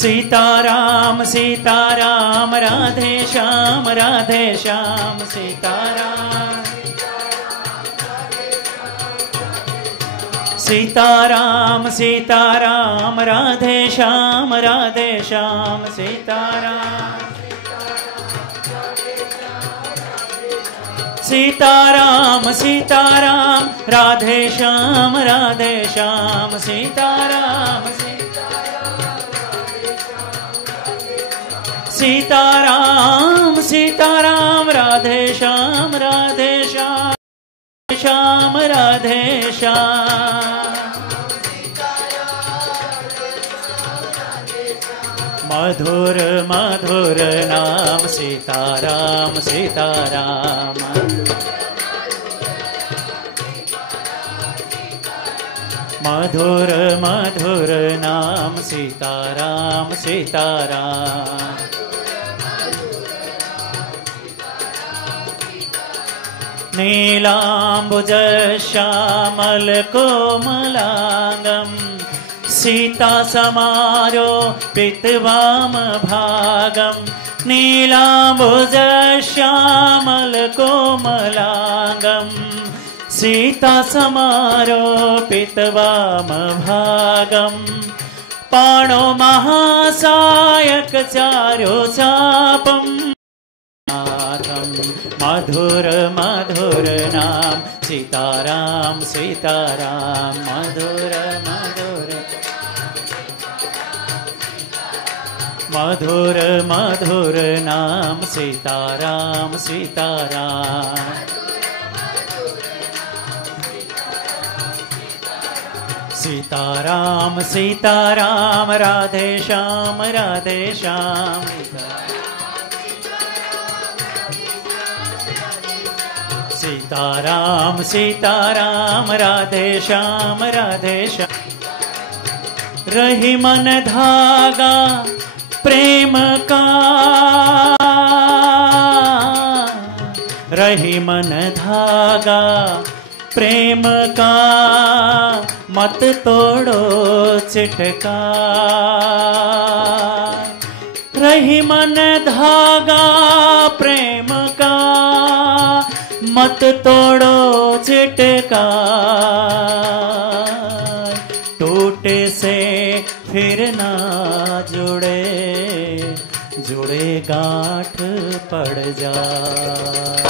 सीताराम सीताराम राधे श्याम सीताराम सीताराम सीताराम राधे श्याम सीताराम सीताराम सीताराम राधे श्याम सीताराम सीताराम सीताराम राधे श्याम श्याम राधे श्याम मधुर मधुर नाम सीताराम सीताराम मधुर मधुर नाम सीताराम सीताराम नीलाम्बुज श्यामल कोमलांगम सीता समारो पितवाम भागम नीलाम्बुज श्यामल कोमलांगम सीता समारो पितवाम भागम पाणो महासायक चारो चापम मधुर मधुर नाम सीताराम सीताराम मधुर मधुर मधुर मधुर नाम सीताराम सीताराम सीताराम सीताराम राधे श्याम सीताराम सीताराम राधे श्याम रही मन धागा प्रेम का रही मन धागा प्रेम का मत तोड़ो चिटका रही मन धागा प्रेम का मत तोड़ो चिटका टूटे से फिर ना जुड़े जुड़े गांठ पड़ जाए।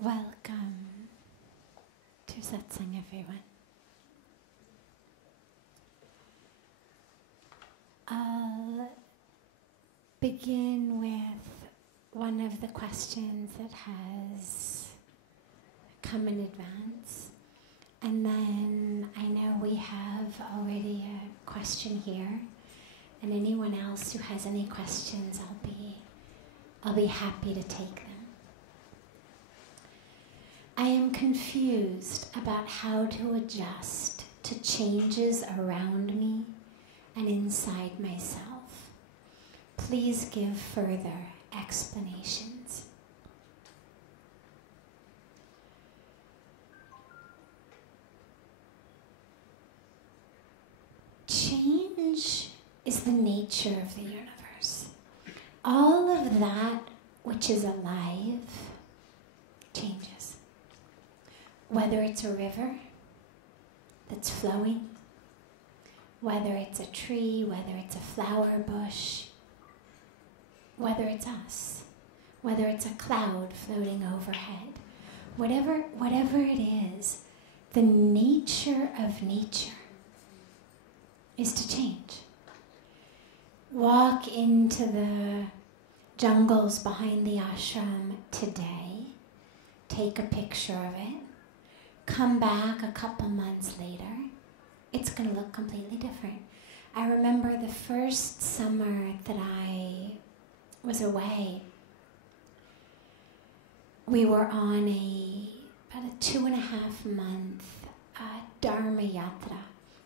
Welcome to Satsang, everyone. I'll begin with one of the questions that has come in advance. And then I know we have already a question here. And anyone else who has any questions, I'll be happy to take them. I am confused about how to adjust to changes around me and inside myself. Please give further explanations. Change is the nature of the universe. All of that which is alive changes. Whether it's a river that's flowing, whether it's a tree, whether it's a flower bush, whether it's us, whether it's a cloud floating overhead, whatever it is, the nature of nature is to change. Walk into the jungles behind the ashram today, take a picture of it, come back a couple months later, it's going to look completely different. I remember the first summer that I was away, we were on about a 2.5 month Dharma Yatra.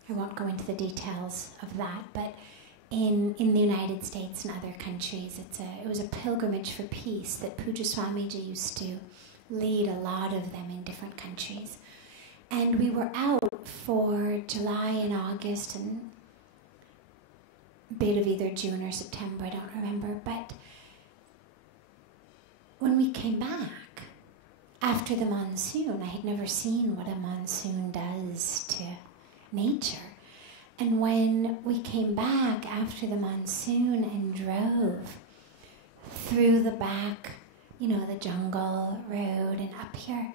I won't go into the details of that, but in the United States and other countries, it was a pilgrimage for peace that Puja Swamiji used to lead a lot of them in different countries. And we were out for July and August and a bit of either June or September, I don't remember. But when we came back after the monsoon, I had never seen what a monsoon does to nature. And when we came back after the monsoon and drove through the back, the jungle road and up here,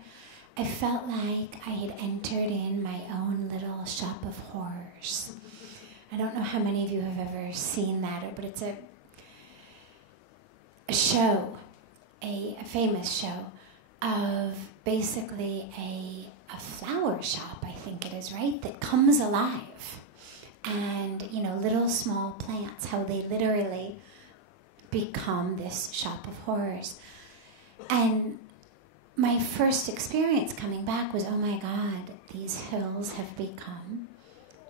I felt like I had entered in my own little shop of horrors. I don't know how many of you have ever seen that, but it's a show, a famous show of basically a flower shop, I think it is, right, that comes alive. And, little small plants, how they literally become this shop of horrors. And my first experience coming back was, oh my God, these hills have become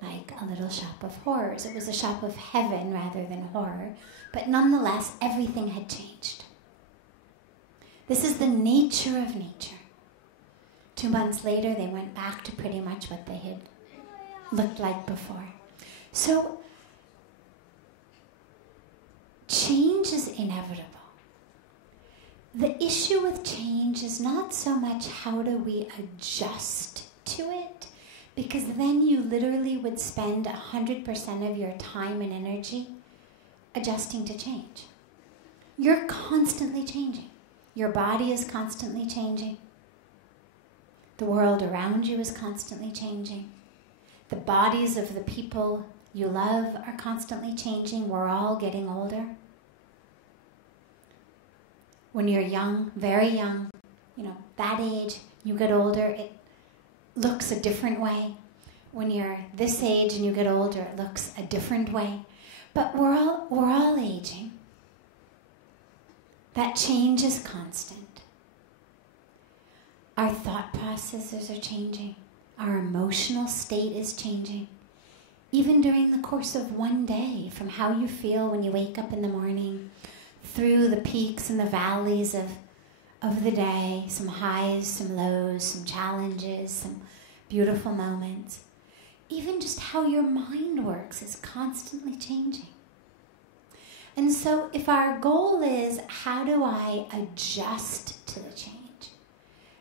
like a little shop of horrors. It was a shop of heaven rather than horror. But nonetheless, everything had changed. This is the nature of nature. 2 months later, they went back to pretty much what they had looked like before. So, change is inevitable. The issue with change is not so much how do we adjust to it, because then you literally would spend 100% of your time and energy adjusting to change. You're constantly changing. Your body is constantly changing. The world around you is constantly changing. The bodies of the people you love are constantly changing. We're all getting older. When you're young, very young, that age, you get older, it looks a different way. When you're this age and you get older, it looks a different way. But we're all aging. That change is constant. Our thought processes are changing. Our emotional state is changing. Even during the course of one day, from how you feel when you wake up in the morning, through the peaks and the valleys of the day, some highs, some lows, some challenges, some beautiful moments. Even just how your mind works is constantly changing. And so if our goal is, how do I adjust to the change?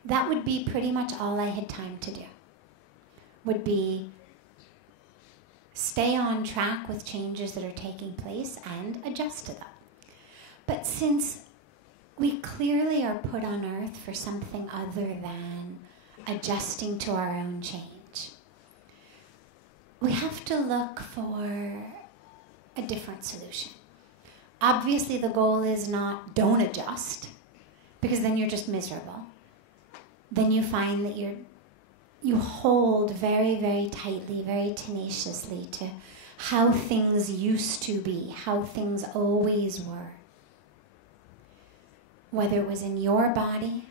That would be pretty much all I had time to do. Would be stay on track with changes that are taking place and adjust to them. But since we clearly are put on earth for something other than adjusting to our own change, we have to look for a different solution. Obviously, the goal is not don't adjust, because then you're just miserable. Then you find that you hold very, very tightly, very tenaciously to how things used to be, how things always were. Whether it was in your body,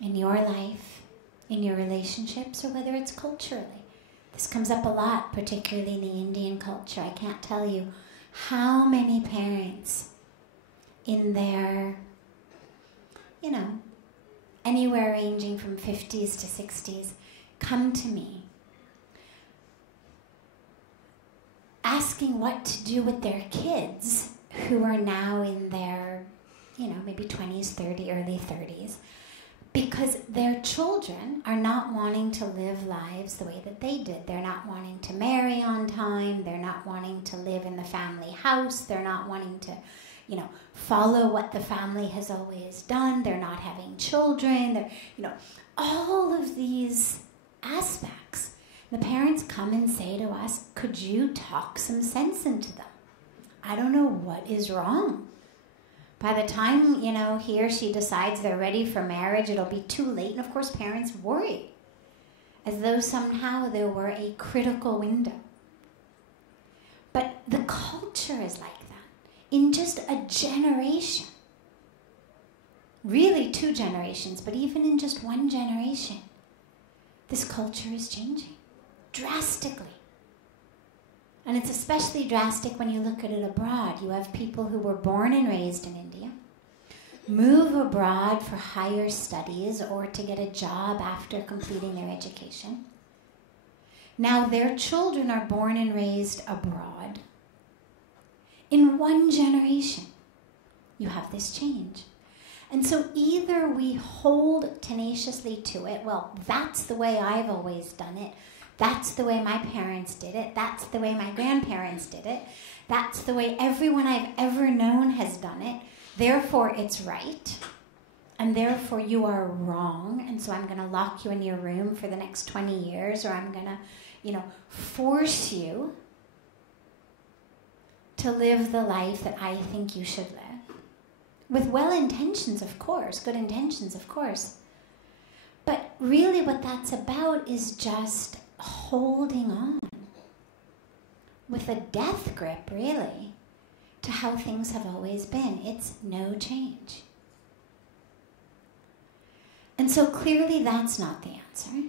in your life, in your relationships, or whether it's culturally. This comes up a lot, particularly in the Indian culture. I can't tell you how many parents in their, anywhere ranging from 50s to 60s, come to me asking what to do with their kids who are now in their, maybe 20s, 30, early 30s, because their children are not wanting to live lives the way that they did. They're not wanting to marry on time. They're not wanting to live in the family house. They're not wanting to, follow what the family has always done. They're not having children. They're, all of these aspects. The parents come and say to us, could you talk some sense into them? I don't know what is wrong, By the time, he or she decides they're ready for marriage, it'll be too late. And of course, parents worry, as though somehow there were a critical window. But the culture is like that. In just a generation, really 2 generations, but even in just 1 generation, this culture is changing drastically. And it's especially drastic when you look at it abroad. You have people who were born and raised in India, move abroad for higher studies or to get a job after completing their education. Now their children are born and raised abroad. In 1 generation, you have this change. And so either we hold tenaciously to it, well, that's the way I've always done it, that's the way my parents did it, that's the way my grandparents did it, that's the way everyone I've ever known has done it, therefore it's right, and therefore you are wrong, and so I'm going to lock you in your room for the next 20 years, or I'm going to, force you to live the life that I think you should live. With well intentions, of course, good intentions, of course. But really what that's about is just holding on with a death grip, really, to how things have always been. It's no change. And so clearly that's not the answer.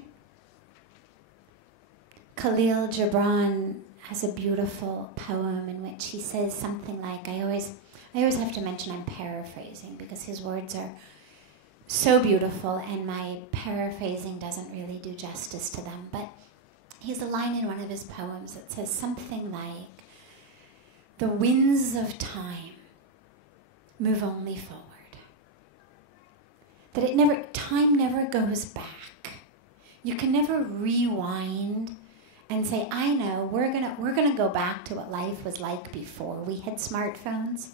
Khalil Gibran has a beautiful poem in which he says something like, I always have to mention I'm paraphrasing because his words are so beautiful and my paraphrasing doesn't really do justice to them. But he has a line in one of his poems that says something like, the winds of time move only forward. That time never goes back. You can never rewind and say, I know, we're gonna go back to what life was like before we had smartphones.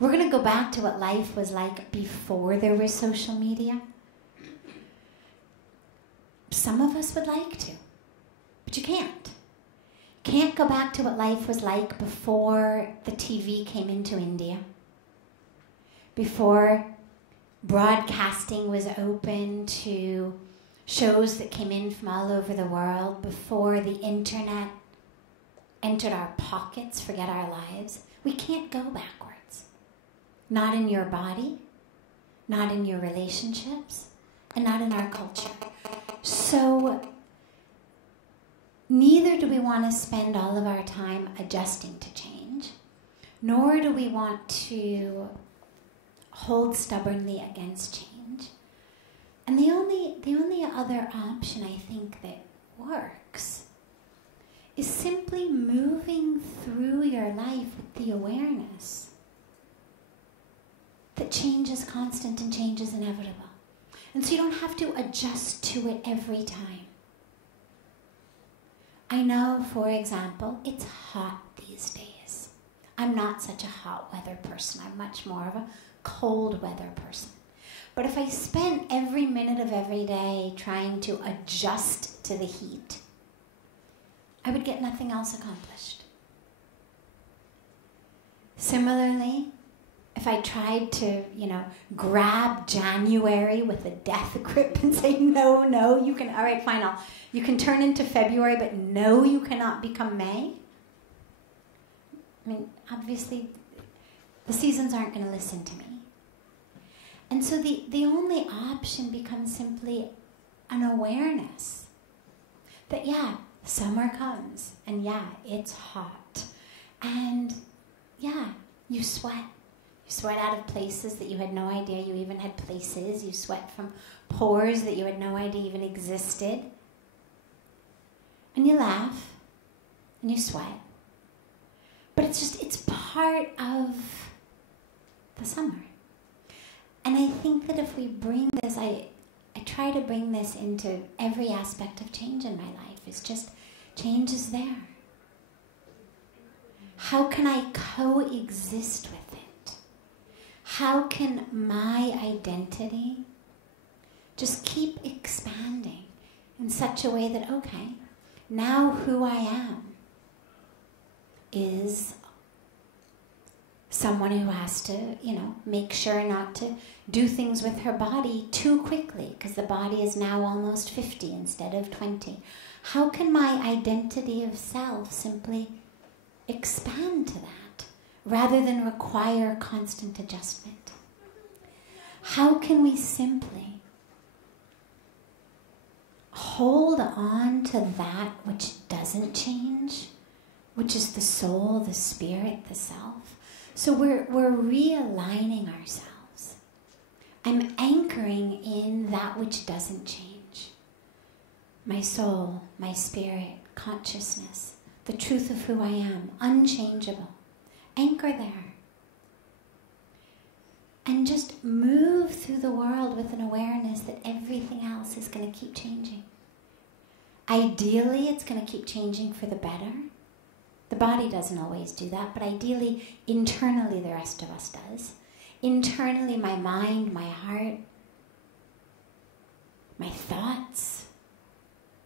We're going to go back to what life was like before there was social media. Some of us would like to, but you can't. You can't go back to what life was like before the TV came into India, before broadcasting was open to shows that came in from all over the world, before the internet entered our pockets, forget our lives. We can't go backwards. Not in your body, not in your relationships, and not in our culture. So neither do we want to spend all of our time adjusting to change, nor do we want to hold stubbornly against change. And the only other option I think that works is simply moving through your life with the awareness that change is constant and change is inevitable. And so you don't have to adjust to it every time. I know, for example, it's hot these days. I'm not such a hot weather person. I'm much more of a cold weather person. But if I spent every minute of every day trying to adjust to the heat, I would get nothing else accomplished. Similarly, if I tried to, grab January with a death grip and say, no, you can, all right, fine, you can turn into February, but no, you cannot become May. I mean, obviously, the seasons aren't going to listen to me. And so the only option becomes simply an awareness that, yeah, summer comes, and yeah, it's hot. And yeah, you sweat. You sweat out of places that you had no idea you even had places. You sweat from pores that you had no idea even existed. And you laugh, and you sweat. But it's part of the summer. And I think that if we bring this, I try to bring this into every aspect of change in my life. It's just, change is there. How can I coexist with it? How can my identity just keep expanding in such a way that, okay, now who I am is someone who has to, make sure not to do things with her body too quickly because the body is now almost 50 instead of 20. How can my identity of self simply expand to that rather than require constant adjustment? How can we simply hold on to that which doesn't change, which is the soul, the spirit, the self? So we're realigning ourselves. I'm anchoring in that which doesn't change. My soul, my spirit, consciousness, the truth of who I am, unchangeable. Anchor there. And just move through the world with an awareness that everything else is going to keep changing. Ideally, it's going to keep changing for the better. The body doesn't always do that, but ideally, internally, the rest of us does. Internally, my mind, my heart, my thoughts,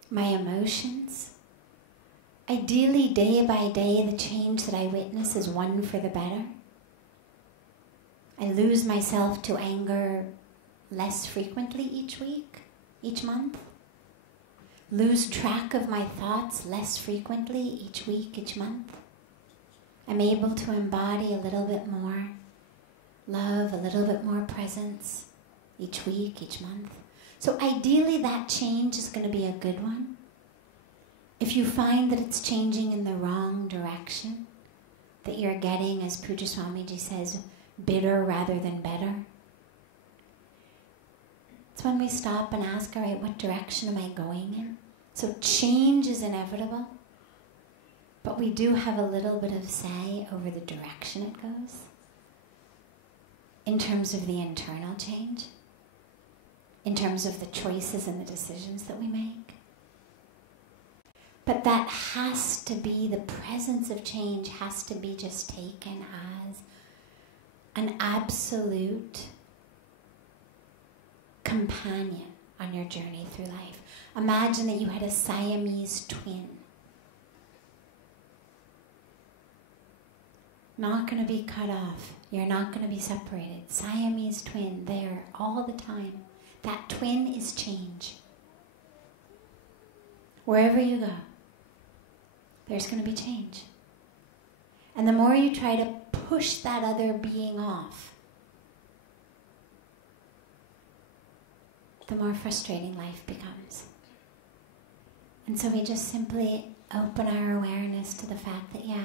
my emotions. Ideally, day by day, the change that I witness is one for the better. I lose myself to anger less frequently each week, each month. Lose track of my thoughts less frequently each week, each month. I'm able to embody a little bit more love, a little bit more presence each week, each month. So ideally that change is going to be a good one. If you find that it's changing in the wrong direction, that you're getting, as Puja Swamiji says, bitter rather than better, it's when we stop and ask, all right, what direction am I going in? So change is inevitable, but we do have a little bit of say over the direction it goes in terms of the internal change, in terms of the choices and the decisions that we make. But that has to be, the presence of change has to be just taken as an absolute companion on your journey through life. Imagine that you had a Siamese twin. Not going to be cut off. You're not going to be separated. Siamese twin, there all the time. That twin is change. Wherever you go, there's going to be change. And the more you try to push that other being off, the more frustrating life becomes. And so we just simply open our awareness to the fact that, yeah,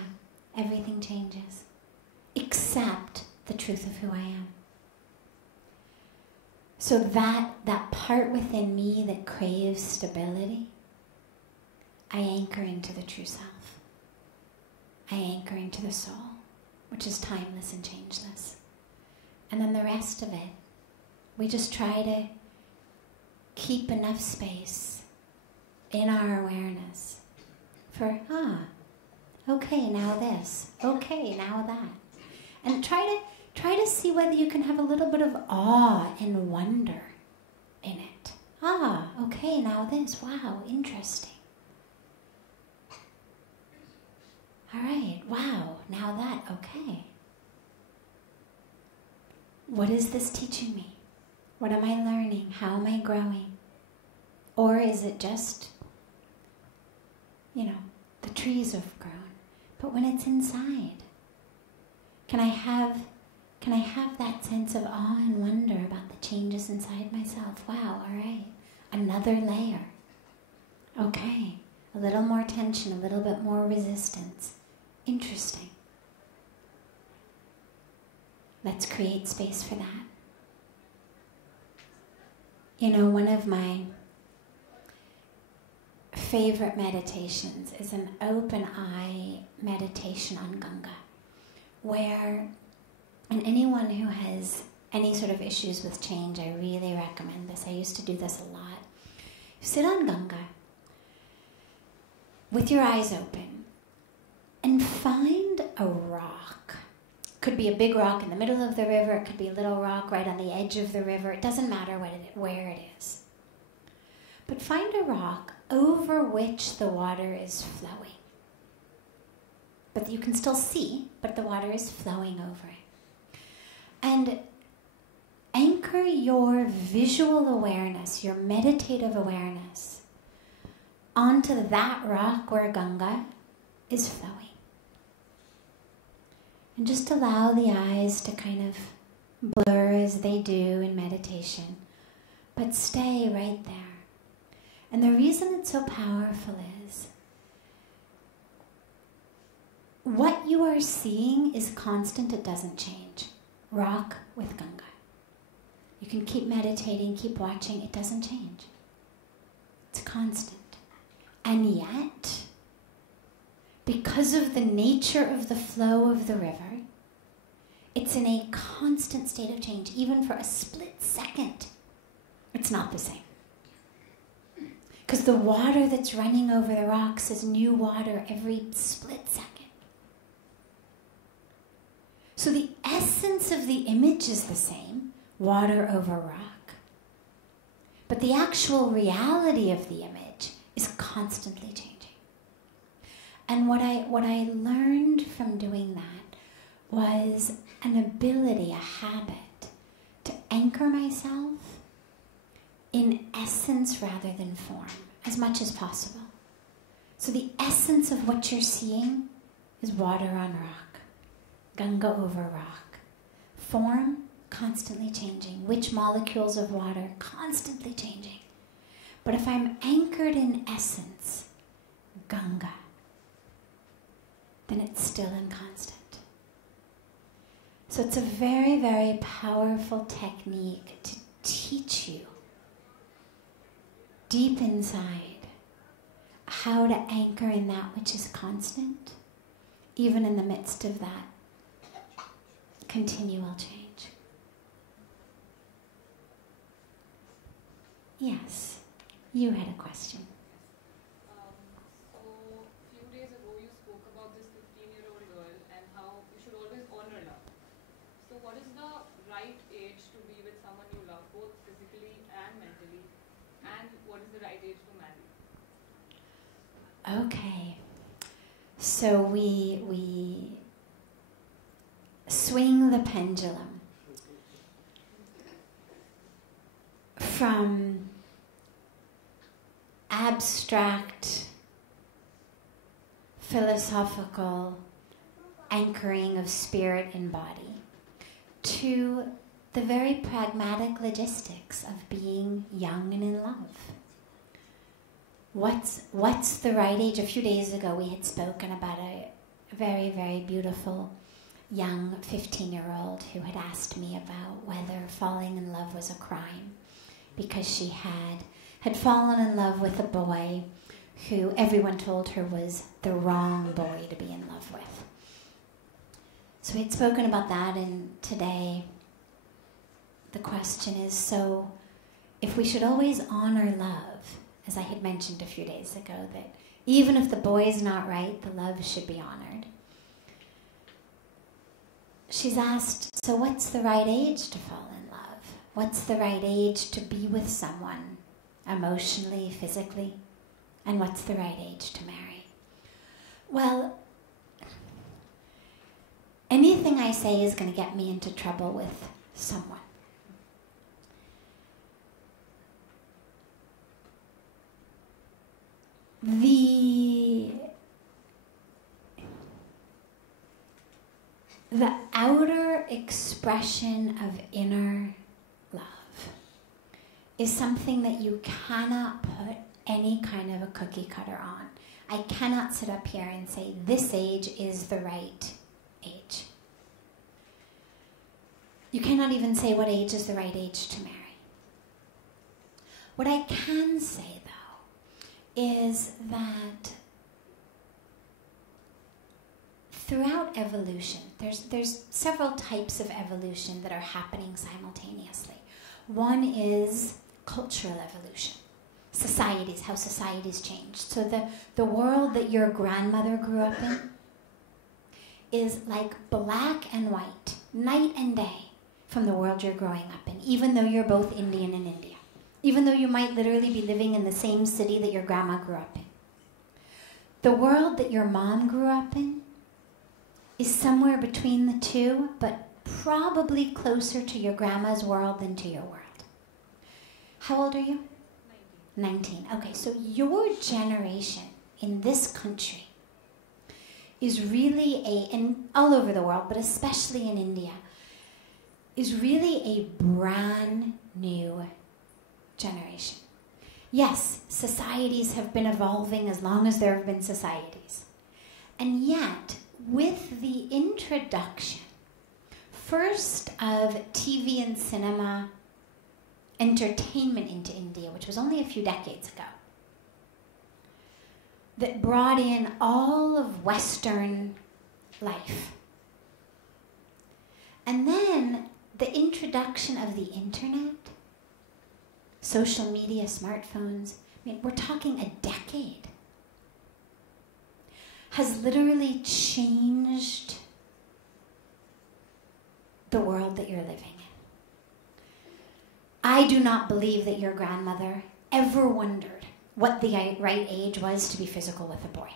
everything changes, except the truth of who I am. So that part within me that craves stability, I anchor into the true self. I anchor into the soul, which is timeless and changeless. And then the rest of it, we just try to keep enough space in our awareness for, okay, now this, okay, now that. And try to see whether you can have a little bit of awe and wonder in it. Okay, now this, wow, interesting. All right, wow, now that, okay. What is this teaching me? What am I learning? How am I growing? Or is it just, the trees have grown? But when it's inside, can I have that sense of awe and wonder about the changes inside myself? Wow, all right, another layer. Okay, a little more tension, a little bit more resistance. Interesting. Let's create space for that. One of my favorite meditations is an open eye meditation on Ganga, where, and anyone who has any sort of issues with change, I really recommend this. I used to do this a lot. You sit on Ganga with your eyes open and find a rock. Could be a big rock in the middle of the river. It could be a little rock right on the edge of the river. It doesn't matter where it is. But find a rock over which the water is flowing. but you can still see, but the water is flowing over it. And anchor your visual awareness, your meditative awareness, onto that rock where Ganga is flowing. And just allow the eyes to kind of blur as they do in meditation, but stay right there. And the reason it's so powerful is what you are seeing is constant, it doesn't change. Rock with Ganga. You can keep meditating, keep watching, it doesn't change. It's constant. And yet, because of the nature of the flow of the river, it's in a constant state of change. Even for a split second, it's not the same. Because the water that's running over the rocks is new water every split second. So the essence of the image is the same, water over rock. But the actual reality of the image is constantly changing. And what I learned from doing that was an ability, a habit, to anchor myself in essence rather than form, as much as possible. So the essence of what you're seeing is water on rock, Ganga over rock. Form, constantly changing. Which molecules of water, constantly changing. But if I'm anchored in essence, Ganga, then it's still and constant. So it's a very, very powerful technique to teach you deep inside how to anchor in that which is constant, even in the midst of that continual change. Yes, you had a question. Okay, so we swing the pendulum from abstract, philosophical anchoring of spirit and body to the very pragmatic logistics of being young and in love. What's the right age? A few days ago we had spoken about a very, very beautiful young 15-year-old who had asked me about whether falling in love was a crime, because she had fallen in love with a boy who everyone told her was the wrong boy to be in love with. So we had spoken about that, and today the question is, so if we should always honor love, as I had mentioned a few days ago, that even if the boy is not right, the love should be honored. She's asked, so what's the right age to fall in love? What's the right age to be with someone emotionally, physically? And what's the right age to marry? Well, anything I say is going to get me into trouble with someone. The outer expression of inner love is something that you cannot put any kind of a cookie cutter on. I cannot sit up here and say this age is the right age. You cannot even say what age is the right age to marry. What I can say, though, is that throughout evolution, there's several types of evolution that are happening simultaneously. One is cultural evolution. Societies, how societies changed. So the world that your grandmother grew up in is like black and white, night and day from the world you're growing up in, even though you're both Indian and India. Even though you might literally be living in the same city that your grandma grew up in. The world that your mom grew up in is somewhere between the two, but probably closer to your grandma's world than to your world. How old are you? 19. Okay, so your generation in this country is really and all over the world, but especially in India, is really a brand new generation. Yes, societies have been evolving as long as there have been societies. And yet, with the introduction, first of TV and cinema entertainment into India, which was only a few decades ago, that brought in all of Western life. And then the introduction of the internet, social media, smartphones, I mean, we're talking a decade, has literally changed the world that you're living in. I do not believe that your grandmother ever wondered what the right age was to be physical with a boy.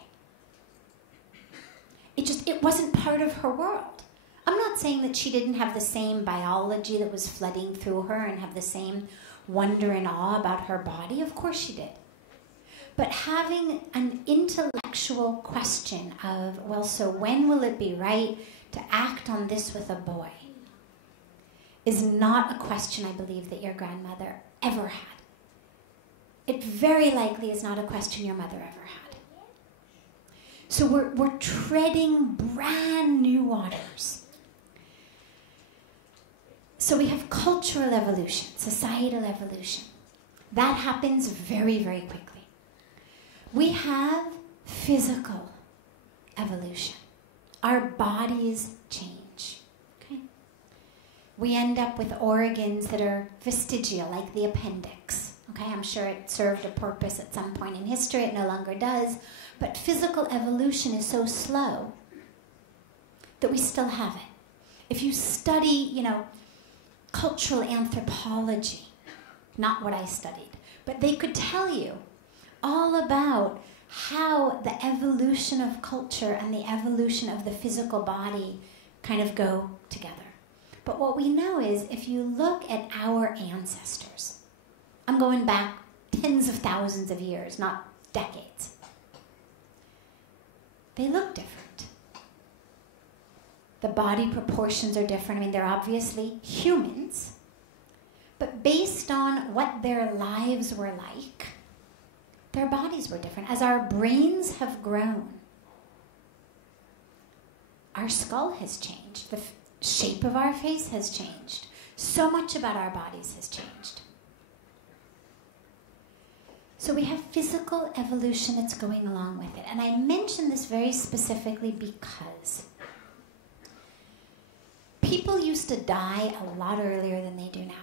It wasn't part of her world. I'm not saying that she didn't have the same biology that was flooding through her and have the same wonder and awe about her body. Of course she did. But having an intellectual question of, well, so when will it be right to act on this with a boy, is not a question I believe that your grandmother ever had. It very likely is not a question your mother ever had. So we're treading brand new waters. So we have cultural evolution, societal evolution. That happens very, very quickly. We have physical evolution. Our bodies change. Okay? We end up with organs that are vestigial, like the appendix. Okay? I'm sure it served a purpose at some point in history. It no longer does. But physical evolution is so slow that we still have it. If you study, cultural anthropology, not what I studied, but they could tell you all about how the evolution of culture and the evolution of the physical body kind of go together. But what we know is, if you look at our ancestors, I'm going back tens of thousands of years, not decades, they look different. The body proportions are different. I mean, they're obviously humans, but based on what their lives were like, their bodies were different. As our brains have grown, our skull has changed. The shape of our face has changed. So much about our bodies has changed. So we have physical evolution that's going along with it. And I mention this very specifically because people used to die a lot earlier than they do now.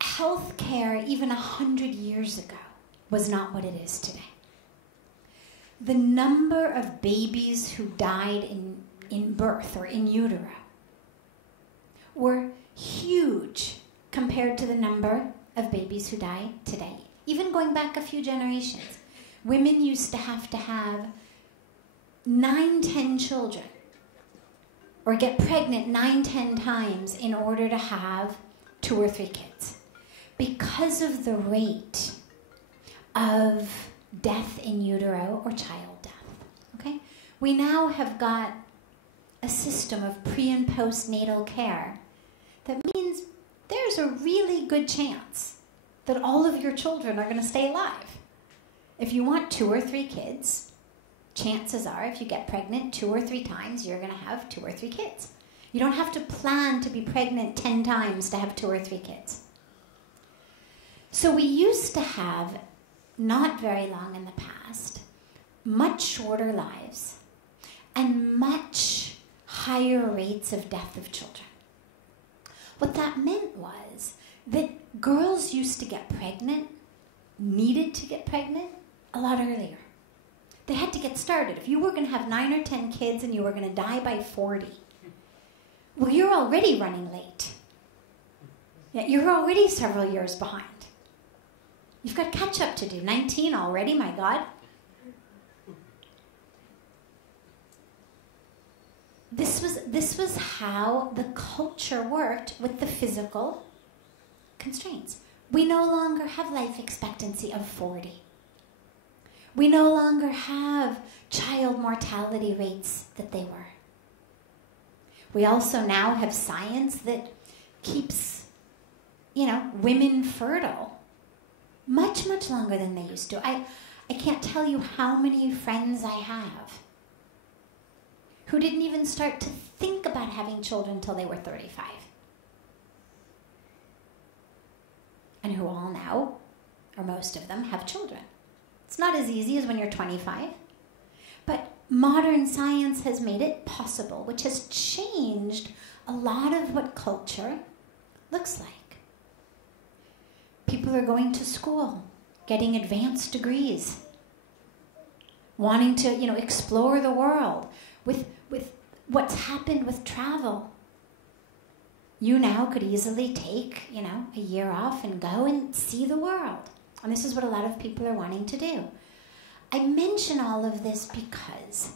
Healthcare, even 100 years ago, was not what it is today. The number of babies who died in birth or in utero were huge compared to the number of babies who die today. Even going back a few generations, women used to have 9-10 children or get pregnant 9-10 times in order to have 2 or 3 kids, because of the rate of death in utero or child death. Okay? We now have got a system of pre- and postnatal care that means there's a really good chance that all of your children are going to stay alive. If you want 2 or 3 kids, chances are if you get pregnant 2 or 3 times, you're going to have 2 or 3 kids. You don't have to plan to be pregnant 10 times to have 2 or 3 kids. So we used to have, not very long in the past, much shorter lives and much higher rates of death of children. What that meant was that girls used to get pregnant, needed to get pregnant, a lot earlier. They had to get started. If you were going to have 9 or 10 kids and you were going to die by 40, well, you're already running late. Yeah, you're already several years behind. You've got catch up to do. 19 already, my God. this was how the culture worked with the physical constraints. We no longer have life expectancy of 40. We no longer have child mortality rates that they were. We also now have science that keeps, women fertile much, much longer than they used to. I can't tell you how many friends I have who didn't even start to think about having children until they were 35. And who all now, or most of them, have children. It's not as easy as when you're 25, but modern science has made it possible, which has changed a lot of what culture looks like. People are going to school, getting advanced degrees, wanting to, explore the world with what's happened with travel. You now could easily take, a year off and go and see the world. And this is what a lot of people are wanting to do. I mention all of this because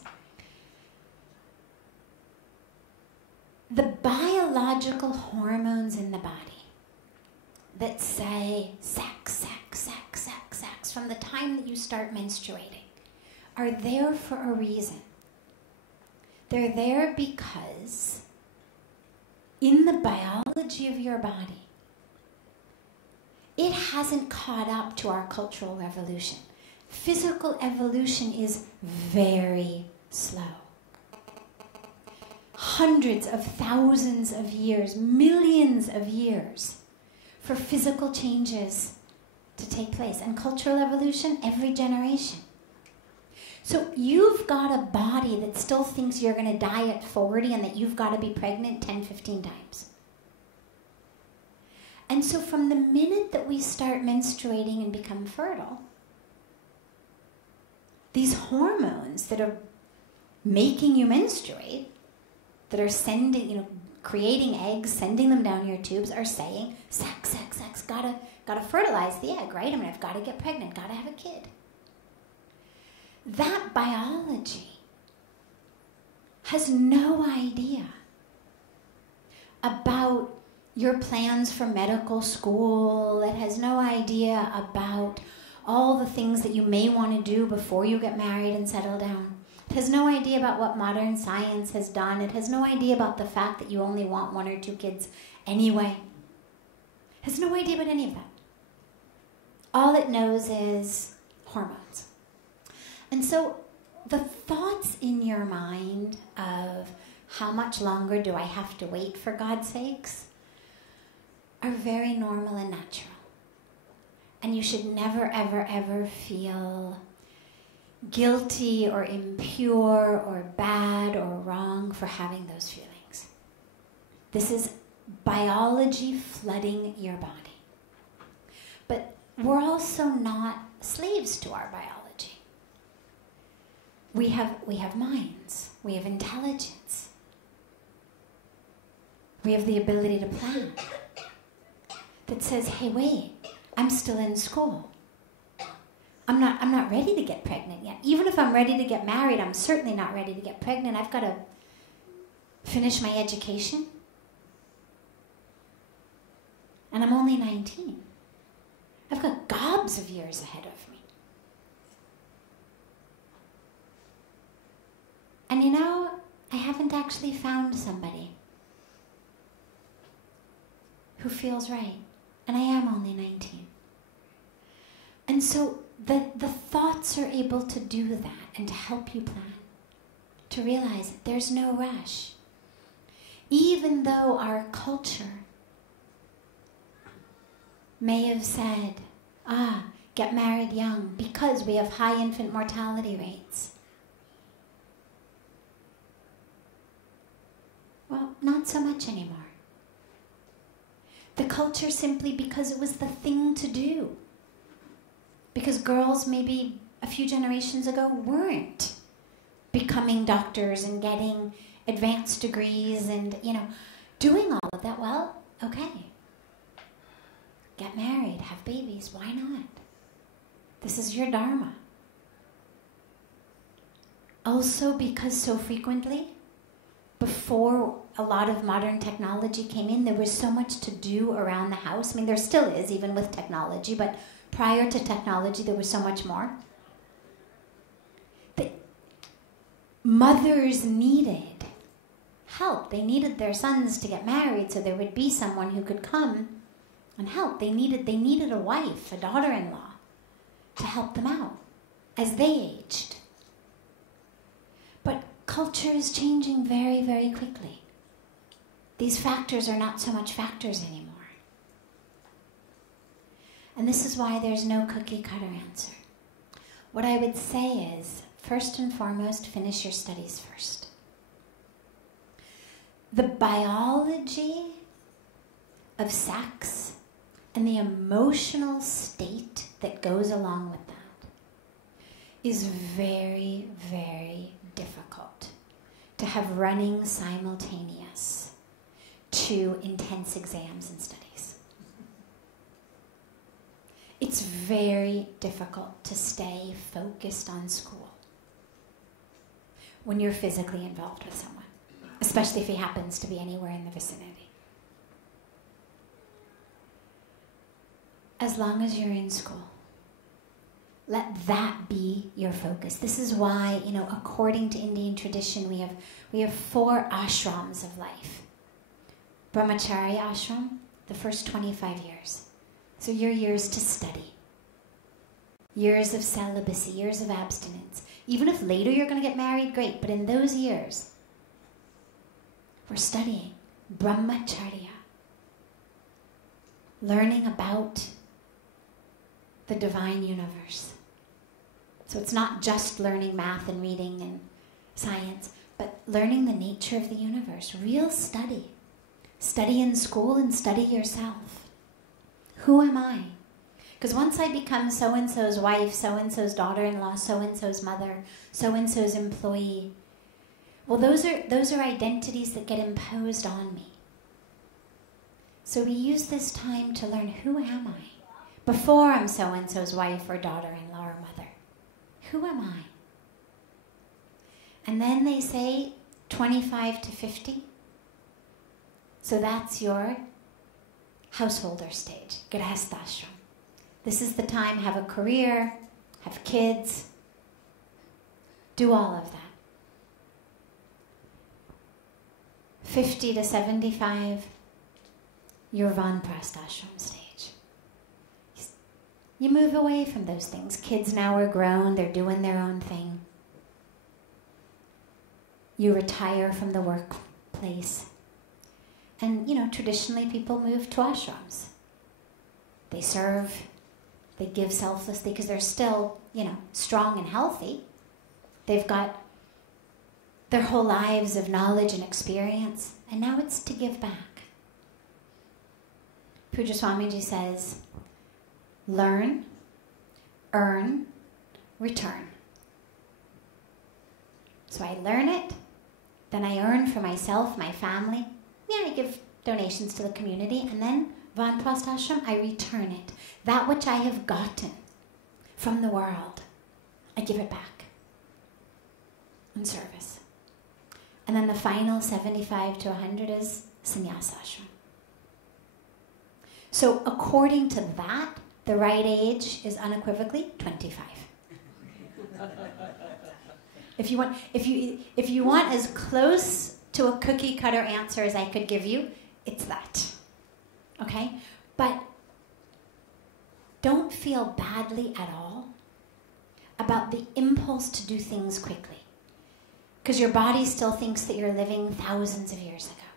the biological hormones in the body that say sex, sex, sex, sex, sex from the time that you start menstruating are there for a reason. They're there because in the biology of your body, it hasn't caught up to our cultural evolution. Physical evolution is very slow. Hundreds of thousands of years, millions of years for physical changes to take place. And cultural evolution, every generation. So you've got a body that still thinks you're going to die at 40 and that you've got to be pregnant 10, 15 times. And so from the minute that we start menstruating and become fertile, these hormones that are making you menstruate, that are sending, creating eggs, sending them down your tubes, are saying, sex, sex, sex, gotta fertilize the egg, right? I've got to get pregnant, gotta have a kid. That biology has no idea about your plans for medical school. It has no idea about all the things that you may want to do before you get married and settle down. It has no idea about what modern science has done. It has no idea about the fact that you only want 1 or 2 kids anyway. It has no idea about any of that. All it knows is hormones. And so the thoughts in your mind of how much longer do I have to wait for God's sakes are very normal and natural. And you should never, ever, ever feel guilty or impure or bad or wrong for having those feelings. This is biology flooding your body. But we're also not slaves to our biology. We have minds. We have intelligence. We have the ability to plan. That says, hey, wait, I'm still in school. I'm not ready to get pregnant yet. Even if I'm ready to get married, I'm certainly not ready to get pregnant. I've got to finish my education. And I'm only 19. I've got gobs of years ahead of me. And I haven't actually found somebody who feels right. And I am only 19. And so the thoughts are able to do that and to help you plan. To realize that there's no rush. Even though our culture may have said, get married young because we have high infant mortality rates. Well, not so much anymore. The culture simply because it was the thing to do. Because girls maybe a few generations ago weren't becoming doctors and getting advanced degrees and, doing all of that. Well, okay. Get married, have babies, why not? This is your dharma. Also because so frequently before a lot of modern technology came in, there was so much to do around the house. I mean, there still is, even with technology, but prior to technology, there was so much more. The mothers needed help. They needed their sons to get married, so there would be someone who could come and help. They needed a wife, a daughter-in-law, to help them out as they aged. But culture is changing very, very quickly. These factors are not so much factors anymore. And this is why there's no cookie-cutter answer. What I would say is, first and foremost, finish your studies first. The biology of sex and the emotional state that goes along with that is very, very difficult to have running simultaneous to intense exams and studies. It's very difficult to stay focused on school when you're physically involved with someone, especially if he happens to be anywhere in the vicinity. As long as you're in school, let that be your focus. This is why, according to Indian tradition, we have 4 ashrams of life. Brahmacharya ashram, the first 25 years. So your years to study. Years of celibacy, years of abstinence. Even if later you're going to get married, great. But in those years, we're studying Brahmacharya. Learning about the divine universe. So it's not just learning math and reading and science, but learning the nature of the universe. Real study. Study in school and study yourself. Who am I? Because once I become so-and-so's wife, so-and-so's daughter-in-law, so-and-so's mother, so-and-so's employee, well, those are identities that get imposed on me. So we use this time to learn, who am I? Before I'm so-and-so's wife or daughter-in-law or mother. Who am I? And then they say 25 to 50. So that's your householder stage, Grihasthashram. This is the time, have a career, have kids, do all of that. 50 to 75, your Vanprasthashram stage. You move away from those things. Kids now are grown, they're doing their own thing. You retire from the workplace. And, traditionally people move to ashrams. They serve, they give selflessly because they're still, strong and healthy. They've got their whole lives of knowledge and experience, and now it's to give back. Puja Swamiji says, learn, earn, return. So I learn it, then I earn for myself, my family. I give donations to the community, and then Vanprasthashram, I return it. That which I have gotten from the world, I give it back in service. And then the final 75 to 100 is Sannyasashram. So according to that, the right age is unequivocally 25. If you want as close to a cookie cutter answer as I could give you, it's that. Okay? But don't feel badly at all about the impulse to do things quickly. Because your body still thinks that you're living thousands of years ago.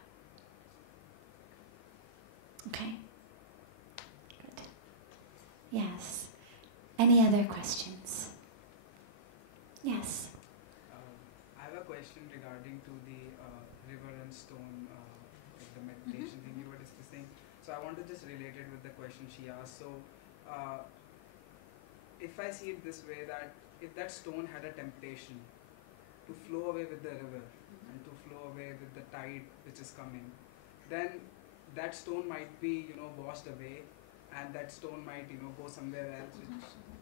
Okay? Good. Yes. Any other questions? Yes. I have a question regarding to the river and stone, like the meditation thing you were discussing. So I want to just relate it with the question she asked. So if I see it this way, that if that stone had a temptation to flow away with the river and to flow away with the tide which is coming, then that stone might be, washed away, and that stone might, go somewhere else,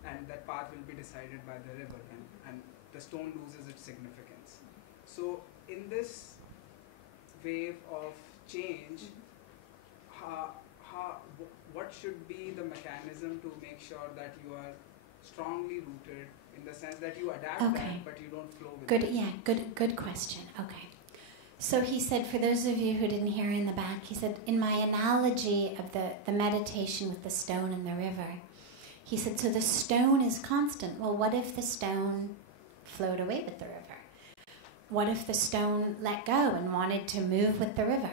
and that path will be decided by the river, and the stone loses its significance. So in this wave of change, what should be the mechanism to make sure that you are strongly rooted in the sense that you adapt that, but you don't flow with it? Yeah, good question. Okay. So he said, for those of you who didn't hear in the back, he said, in my analogy of the meditation with the stone and the river, he said, so the stone is constant. Well, what if the stone flowed away with the river? What if the stone let go and wanted to move with the river?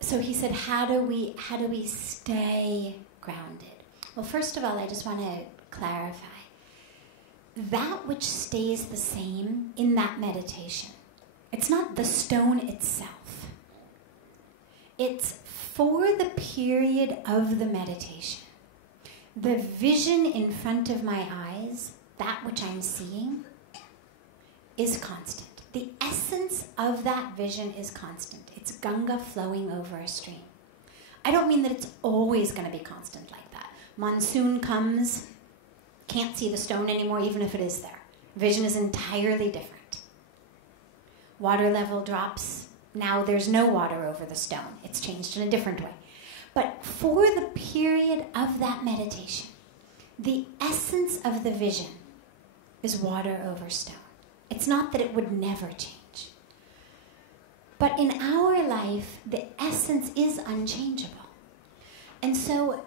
So he said, how do we stay grounded? Well, first of all, I just want to clarify. That which stays the same in that meditation, it's not the stone itself. It's for the period of the meditation. The vision in front of my eyes, that which I'm seeing, is constant. The essence of that vision is constant. It's Ganga flowing over a stream. I don't mean that it's always going to be constant like that. Monsoon comes, can't see the stone anymore, even if it is there. Vision is entirely different. Water level drops. Now there's no water over the stone. It's changed in a different way. But for the period of that meditation, the essence of the vision is water over stone. It's not that it would never change. But in our life, the essence is unchangeable. And so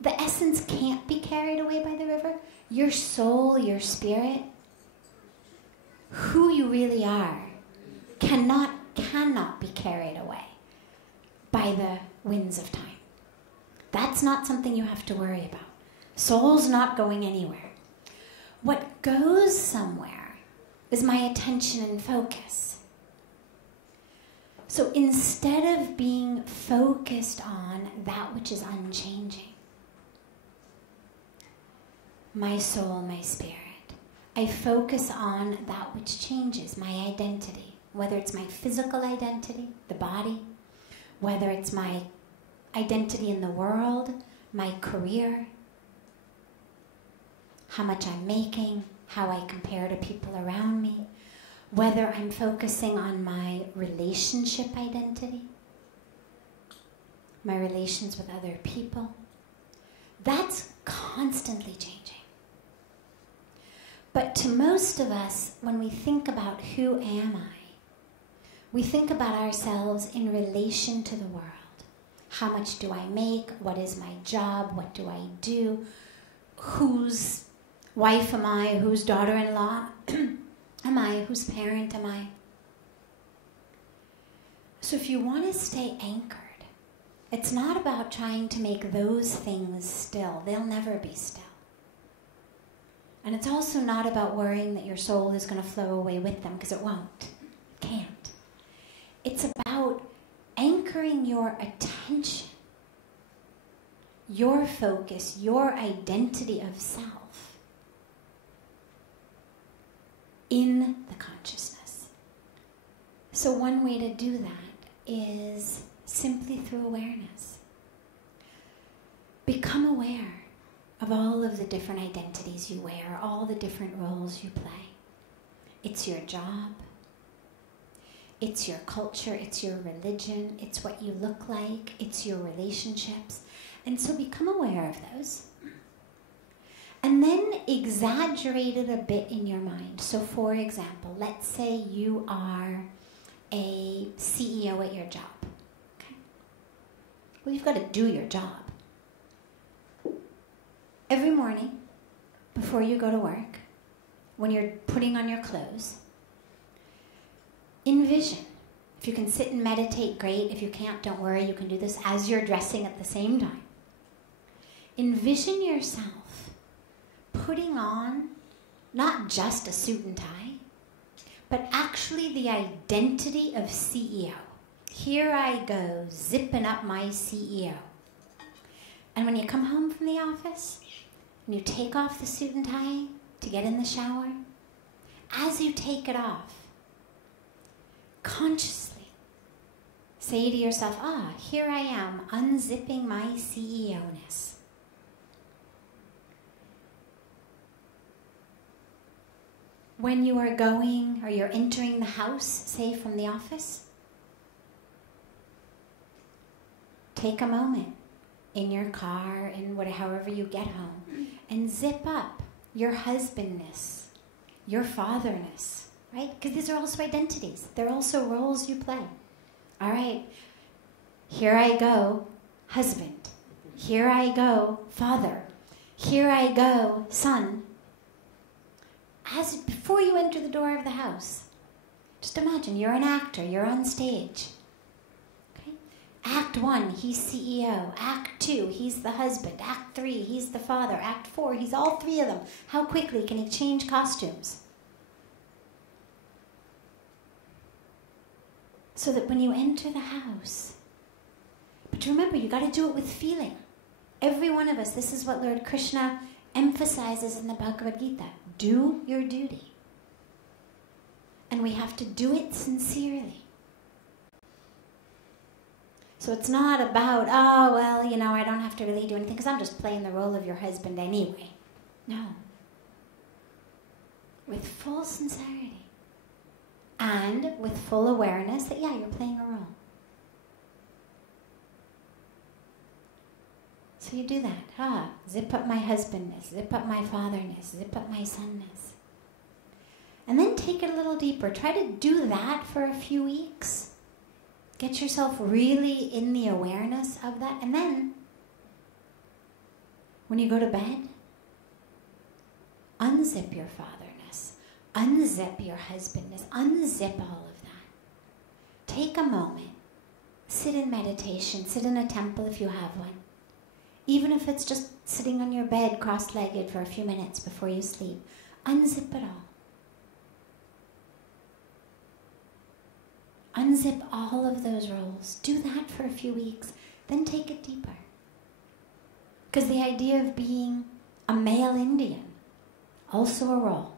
the essence can't be carried away by the river. Your soul, your spirit, who you really are, cannot be carried away by the winds of time. That's not something you have to worry about. Soul's not going anywhere. What goes somewhere is my attention and focus. So instead of being focused on that which is unchanging, my soul, my spirit, I focus on that which changes, my identity, whether it's my physical identity, the body, whether it's my identity in the world, my career, how much I'm making, how I compare to people around me, whether I'm focusing on my relationship identity, my relations with other people. That's constantly changing. But to most of us, when we think about who am I, we think about ourselves in relation to the world. How much do I make? What is my job? What do I do? Whose wife am I? Whose daughter-in-law am I? Whose parent am I? So if you want to stay anchored, it's not about trying to make those things still. They'll never be still. And it's also not about worrying that your soul is going to flow away with them, because it won't. It can't. It's about anchoring your attention, your focus, your identity of self in the consciousness. So one way to do that is simply through awareness. Become aware of all of the different identities you wear, all the different roles you play. It's your job. It's your culture, it's your religion, it's what you look like, it's your relationships. And so become aware of those. And then exaggerate it a bit in your mind. So for example, let's say you are a CEO at your job. Okay? Well, you've got to do your job. Every morning, before you go to work, when you're putting on your clothes, envision. If you can sit and meditate, great. If you can't, don't worry. You can do this as you're dressing at the same time. Envision yourself putting on not just a suit and tie, but actually the identity of CEO. Here I go, zipping up my CEO. And when you come home from the office, and you take off the suit and tie to get in the shower, as you take it off, consciously say to yourself, here I am, unzipping my CEO-ness. when you are going or you're entering the house, say from the office, take a moment in your car, in however you get home, and zip up your husbandness, your fatherness, right? Because these are also identities. They're also roles you play. All right, here I go, husband. Here I go, father. Here I go, son. Before you enter the door of the house, just imagine you're an actor, you're on stage. Okay? Act 1, he's CEO. Act 2, he's the husband. Act 3, he's the father. Act 4, he's all three of them. How quickly can he change costumes? So that when you enter the house, but remember, you got to do it with feeling. Every one of us, this is what Lord Krishna emphasizes in the Bhagavad Gita. Do your duty. And we have to do it sincerely. So it's not about, oh, well, I don't have to really do anything because I'm just playing the role of your husband anyway. No. With full sincerity. And with full awareness that, yeah, you're playing a role. So you do that. Zip up my husbandness, zip up my fatherness, zip up my sonness. And then take it a little deeper. Try to do that for a few weeks. Get yourself really in the awareness of that. And then, when you go to bed, unzip your fatherness, unzip your husbandness, unzip all of that. Take a moment. Sit in meditation. Sit in a temple if you have one. Even if it's just sitting on your bed cross-legged for a few minutes before you sleep. Unzip it all. Unzip all of those roles. Do that for a few weeks. Then take it deeper. Because the idea of being a male Indian, also a role.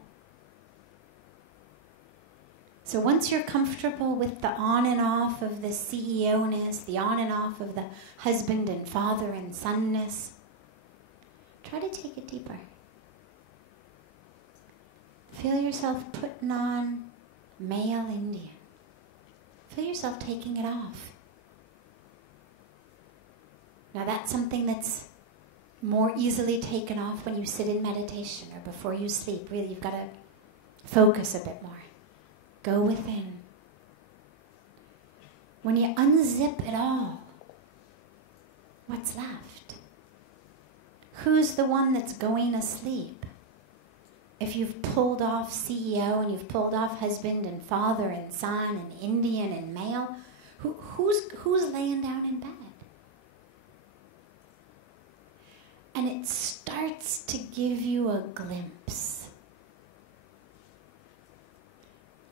So once you're comfortable with the on and off of the CEO-ness, the on and off of the husband and father and sonness, try to take it deeper. Feel yourself putting on male Indian. Feel yourself taking it off. Now that's something that's more easily taken off when you sit in meditation or before you sleep. Really, you've got to focus a bit more. Go within. When you unzip it all, what's left? Who's the one that's going to sleep? If you've pulled off CEO and you've pulled off husband and father and son and Indian and male, who's laying down in bed? And it starts to give you a glimpse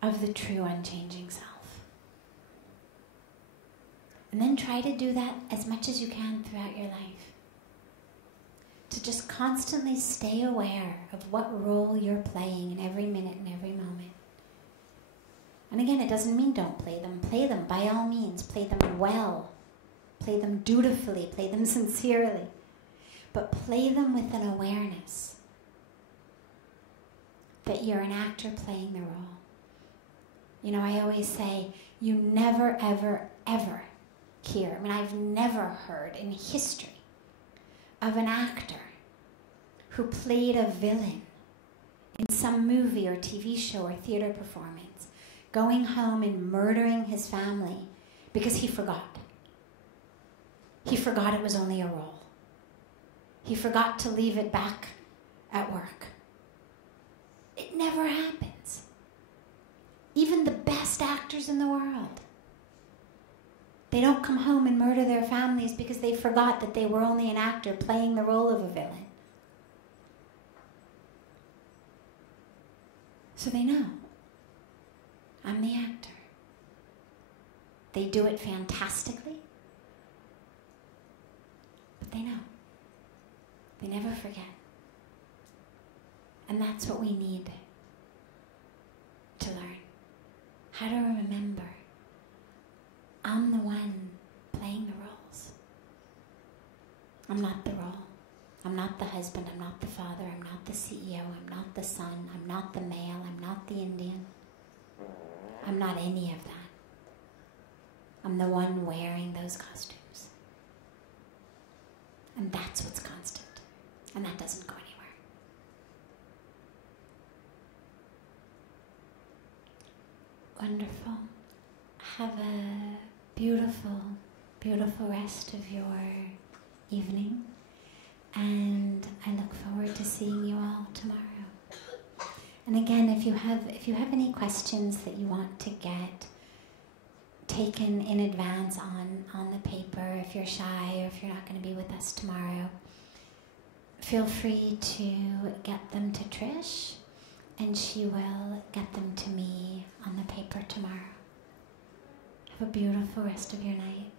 of the true unchanging self. And then try to do that as much as you can throughout your life. To just constantly stay aware of what role you're playing in every minute and every moment. And again, it doesn't mean don't play them. Play them by all means. Play them well. Play them dutifully. Play them sincerely. But play them with an awareness that you're an actor playing the role. I always say, you never, ever, ever hear. I've never heard in history of an actor who played a villain in some movie or TV show or theater performance, going home and murdering his family because he forgot. He forgot it was only a role. He forgot to leave it back at work. It never happens. Even the best actors in the world, they don't come home and murder their families because they forgot that they were only an actor playing the role of a villain. So they know, I'm the actor. They do it fantastically, but they know. They never forget. And that's what we need to learn. How to remember, I'm the one playing the roles. I'm not the role. I'm not the husband, I'm not the father, I'm not the CEO, I'm not the son, I'm not the male, I'm not the Indian. I'm not any of that. I'm the one wearing those costumes. And that's what's constant. And that doesn't go anywhere. Wonderful. Have a beautiful, beautiful rest of your evening. And I look forward to seeing you all tomorrow. And again, if you have any questions that you want to get taken in advance on the paper, if you're shy or if you're not going to be with us tomorrow, feel free to get them to Trish, and she will get them to me on the paper tomorrow. Have a beautiful rest of your night.